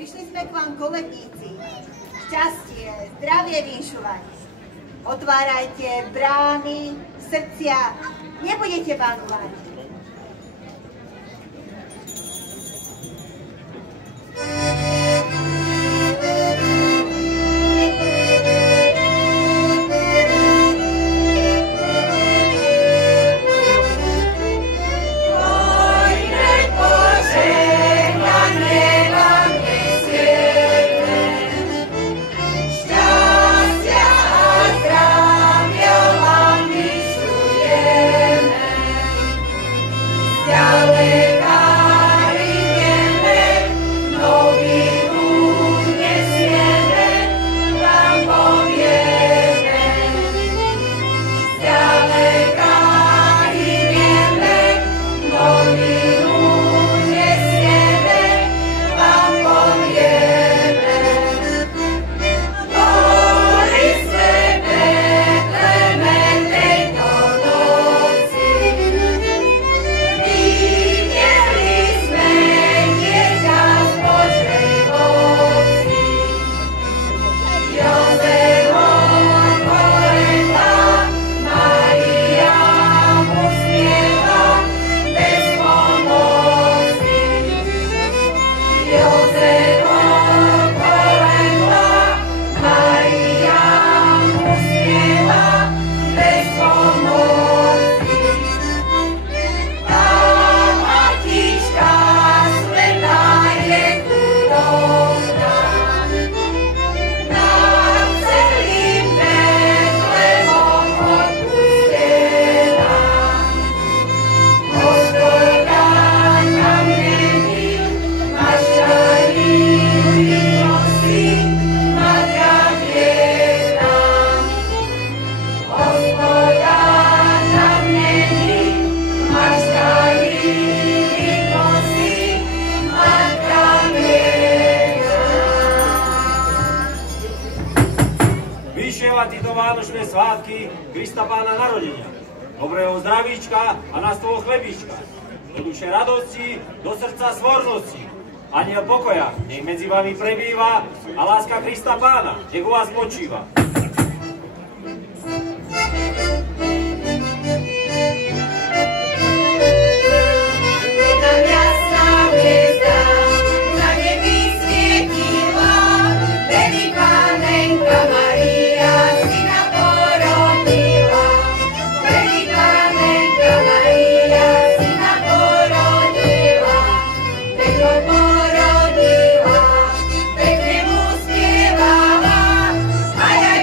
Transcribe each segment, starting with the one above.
Prišli sme k vám koledníci. Šťastie, zdravie vinšovať. Otvárajte brány, srdcia, nebudete vanovať. Títo vánočné svátky Krista Pána narodenia. Dobrého zdravíčka a na stôl chlebíčka. Do duše radosti, do srdca svornosti. Aniel pokoja, nech medzi vami prebýva a láska Krista Pána, nech u vás počíva. Porodila, pekne mu spievala, a ja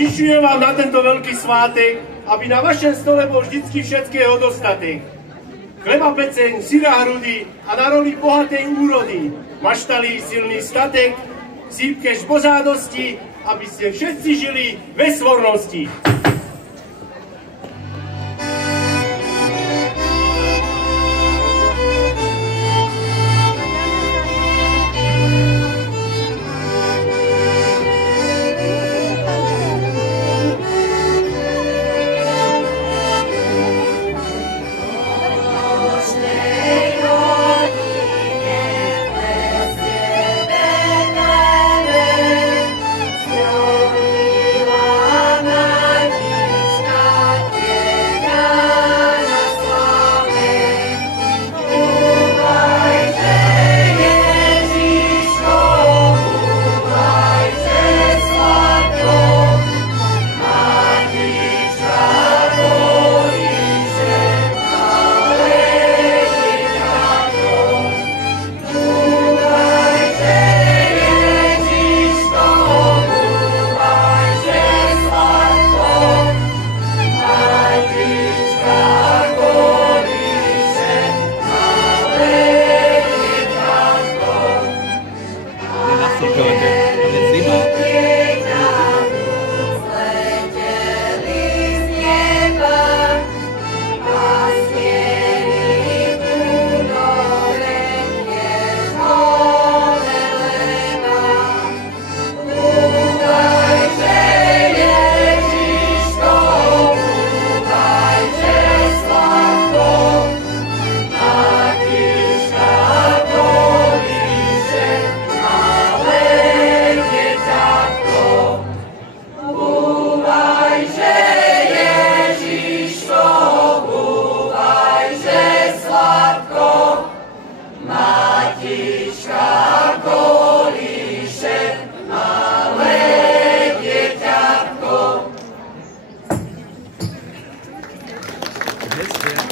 Vinšujem vám na tento veľký svátek, aby na vašem stole bol vždycky všetkého dostatek. Chleba peceň, syra hrudy a na roli bohatej úrody. Maštalí silný statek, sípke žbozádosti, aby ste všetci žili ve svornosti. Yes, yeah.